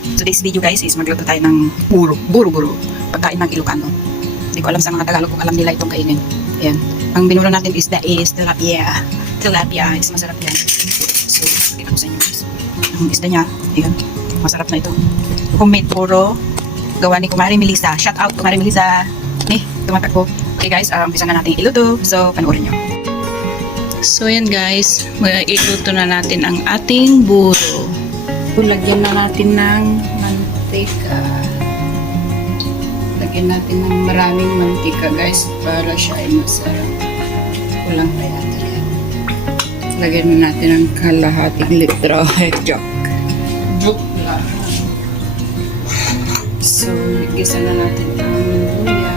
Today's video guys is magluto tayo ng buro. Pagkain ng Ilocano. Hindi ko alam sa mga Tagalog kung alam nila itong kainin. Ayan. Ang binuro natin is tilapia. Tilapia is masarap yan. So, tingnan ko sa inyo guys. Ang isda niya, ayan. Masarap na ito. Homemade puro. Gawa ni Kumari Melissa. Shout out Kumari Melissa. Tumatakbo. Okay guys, umpisa na natin iluto. So, panoorin nyo. So, yan guys. Iluto na natin ang ating buro. Lagyan na natin ng mantika. Lagyan natin ng maraming mantika guys para siya ay masarap. Kulang pa yata yan. Lagyan na natin ng kalahating litro. Joke lang. So, gisa na natin ang luya.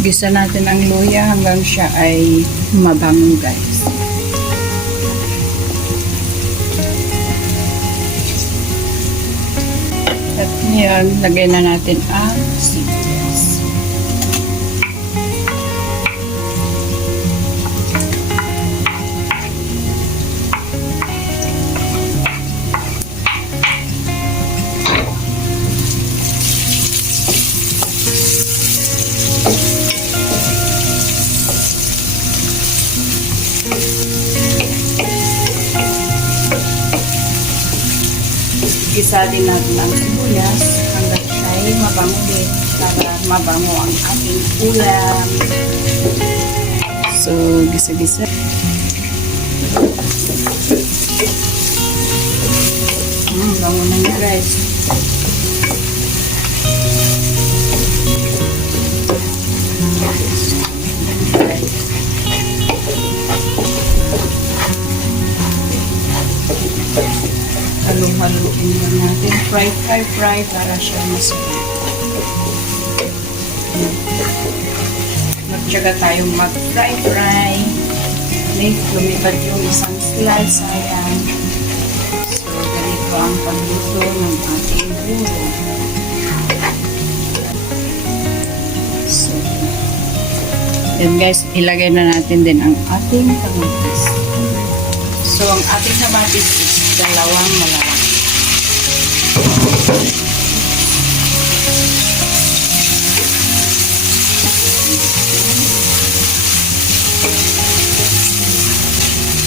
Gisa natin ang luya hanggang siya ay mabango guys. At ngayon, lagay na natin ang sibuyas. Gisa din natin ang sibuyas hanggang siya ay mabango din para mabango ang ating ulam. So, gisa-gisa. Bango na niya guys. Halo-haloin lang natin. Fry para siya masarap. Magtyaga tayong mag-fry. Lumipad yung isang slice. Ayan. So, ganito ang pagluto ng ating buro. So, yun guys, ilagay na natin din ang ating kamatis. So, ang ating kamatis is dalawang malawak.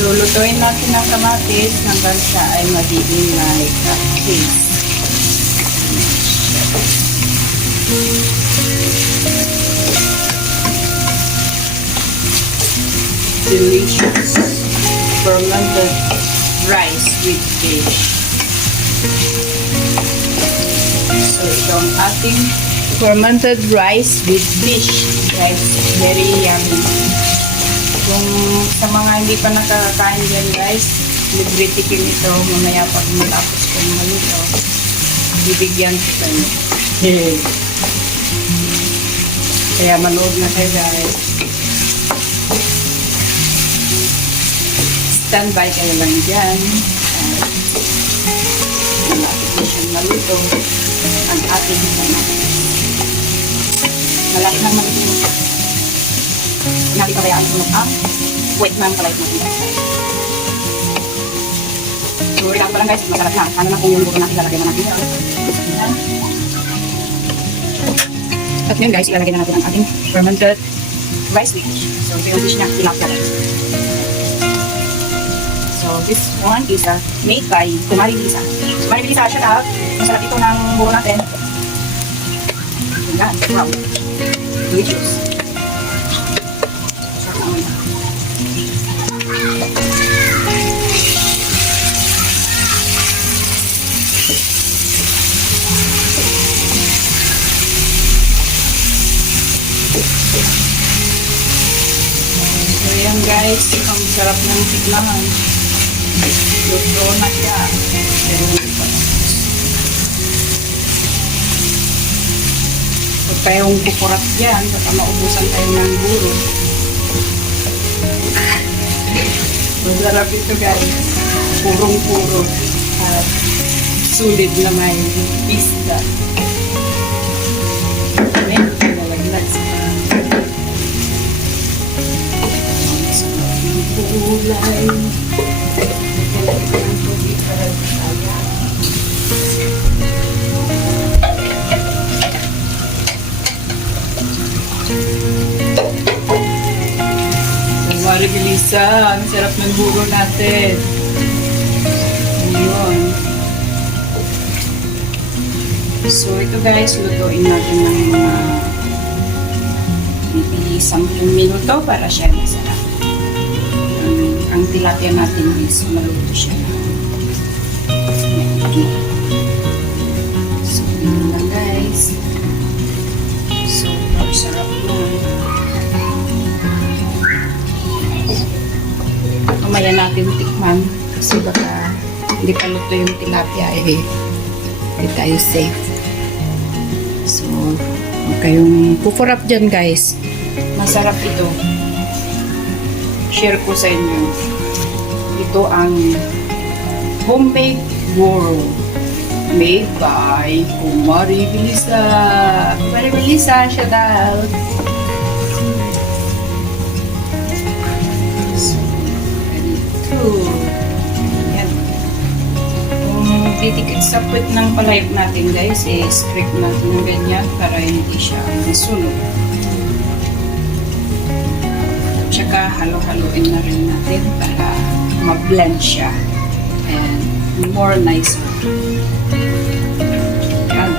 So, lutuin natin ang kamatis hanggang siya ay magiging like paste. Delicious fermented rice with fish. So, ito ang ating fermented rice with fish. Guys, very yummy. Kung sa mga hindi pa nakakain dyan guys, libre tikim ito. Mamaya pag matapos ko maluto, bibigyan ko kayo. Kaya manood na kayo guys. Standby kayo lang dyan. Malapit na siyang maluto ang ating mga. Malaki naman ito. Nabi ka bayaan sunog ang wait ma'am kalay mo. So, rin ako pa lang guys. Masarap na. Sana na kung yung luto natin lalagay mo natin. At ngayon guys, ilalagay na natin ang ating fermented rice dish. So, ito yung dish niya. Tilapia guys. So, this one is made by Kumari Melissa. Kumari Melissa, shout out. Masarap ito ng buro natin. Ayan, wow. Delicious. Sarap naman. So, yan guys, ang masarap ng tikman. Luto na siya. Huwag kayong kukurat dyan, baka maubusan tayo ng buro. Masarap ito guys. Purong-puro. At sulit na may pista. Medyo nalaglag sa kulay. Marigilisa, ang sarap ng buro natin. Ayun. So, ito guys, lutuin natin ng mga maybe 10 minuto para siya masarap. Ang tilapia natin is maluto siya na. Okay. So, yun lang guys. So, sarap na. Mamaya natin tikman kasi baka hindi pa luto yung tilapia hindi tayo safe. So, huwag kayong kukurap dyan guys. Masarap ito. Share ko sa inyo. Ito ang homemade buro made by Kumari Belisa. Kumari Belisa, shout out! Yan. Kung titikit sa puwet ng palayok natin guys, strip natin ng ganyan para hindi siya masunog. Tsaka halo-haloin na rin natin para mag-blend siya and more nicer. Yan.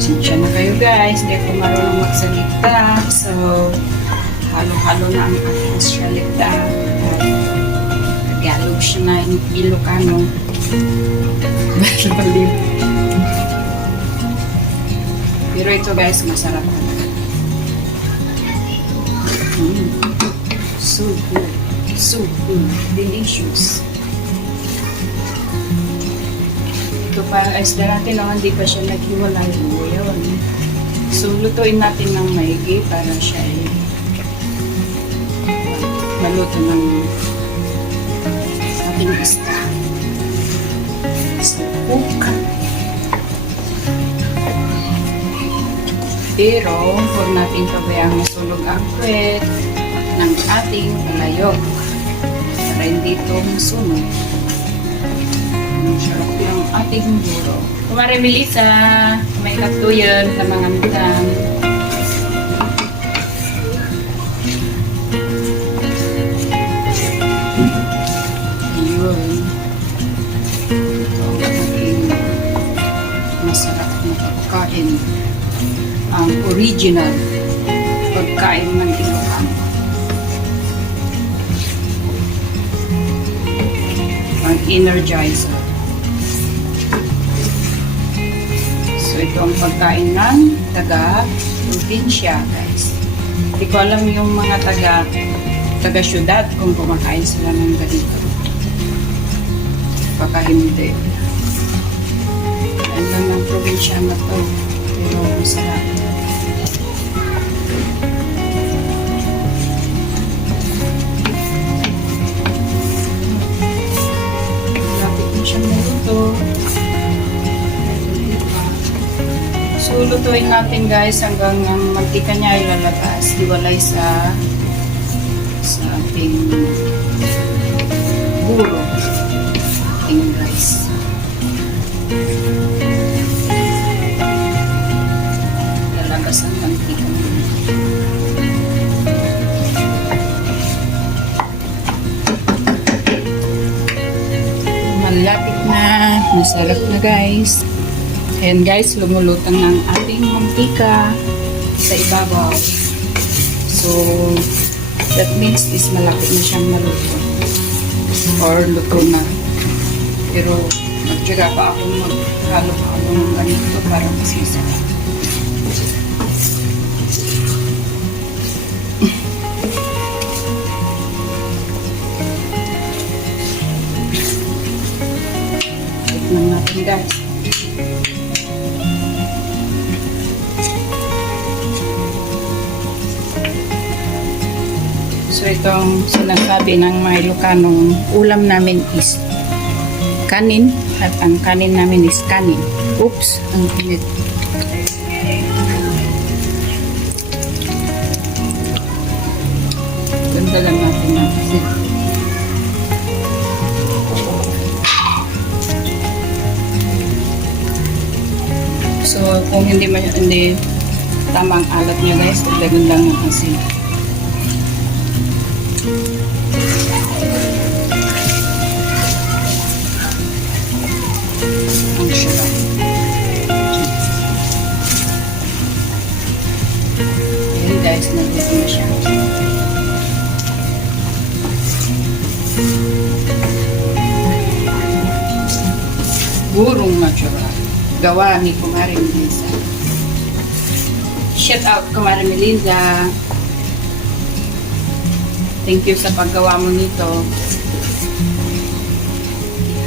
Sinsya na kayo guys, hindi ako marunong magsalita. So, halo-halo na ang ating salita at Tagalog siya na Ilocano. Pero ito guys, masarap talaga. So good. So good. Delicious. Ito pa, isda natin hindi pa siya naghiwalay. Yun. So, lutuin natin ng maigi para siya maluto ng ating isda. So, cook. Pero, huwag natin pabayang masunog ang puwet ng ating palayok para hindi ito masunog. Ang sarap yung ating buro. Kumari Melissa, may katuyon sa mga mitang. Masarap na pagkain, ang original pagkain ng Ilocano. Ang energizer. So ito ang pagkain ng taga-probinsya guys. Hindi ko alam yung mga taga-syudad kung kumakain sila ng ganito. Baka hindi. Alam lang ng probinsya na to. Pero masarap. Lapit na siyang naluto. So, lutuin natin guys hanggang ang mantika niya ay lalabas. Iwalay sa ating buro. Ating rice. Lalabas ang mantika niya. Malapit na. Masarap na guys. Ayan guys, lumulutang ng ating mantika sa ibabaw. So, that means is malapit na siyang maluto. Or luto na. Pero, magtyaga pa akong maghalo-halo ng ganito para mas masarap. guys. So itong sinasabi ng mga Ilocano, ulam namin is kanin at ang kanin namin is kanin. Oops, ang init. Ganda lang natin na kasi. So kung hindi tamang alat niya guys, dagdagan lang ng asin. Ang sarap. Ayan guys, nandito na siya. Burong natural. Gawa ni Kumari Melissa. Shout out Kumari Melissa. Thank you sa paggawa mo nito.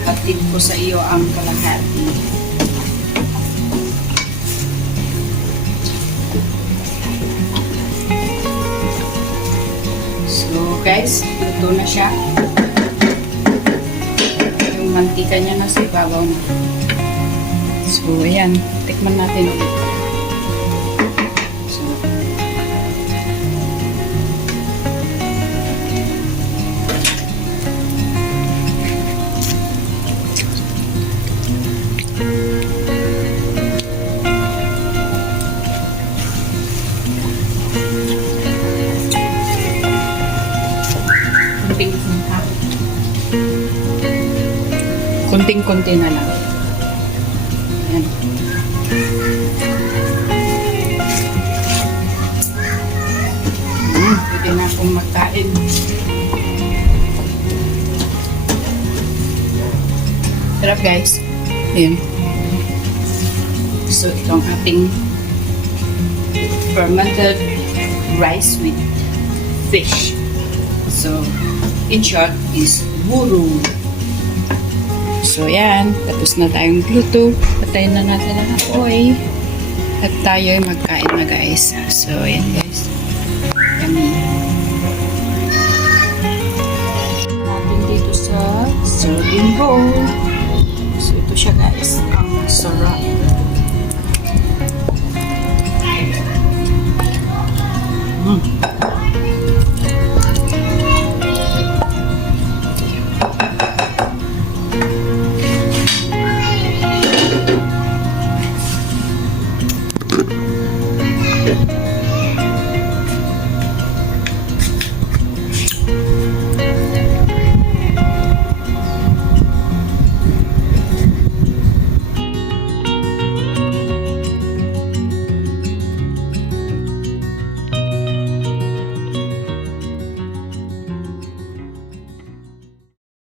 Hatid ko sa iyo ang kalahati. So guys, luto na siya. Yung mantika niya nasa ibabaw na. So ayan, tikman natin ulit. So, konting-konti na lang. Ayan. Pwede na akong magkain. Sarap guys. Ayan. So itong ating fermented rice with fish. So in short is buru. So yan, tapos na tayong gluto. Patayin na natin ang apoy. At tayo ay magkain na guys. So yan guys. Yummy. Natin dito sa serving bowl. So ito siya guys. Ang sarap.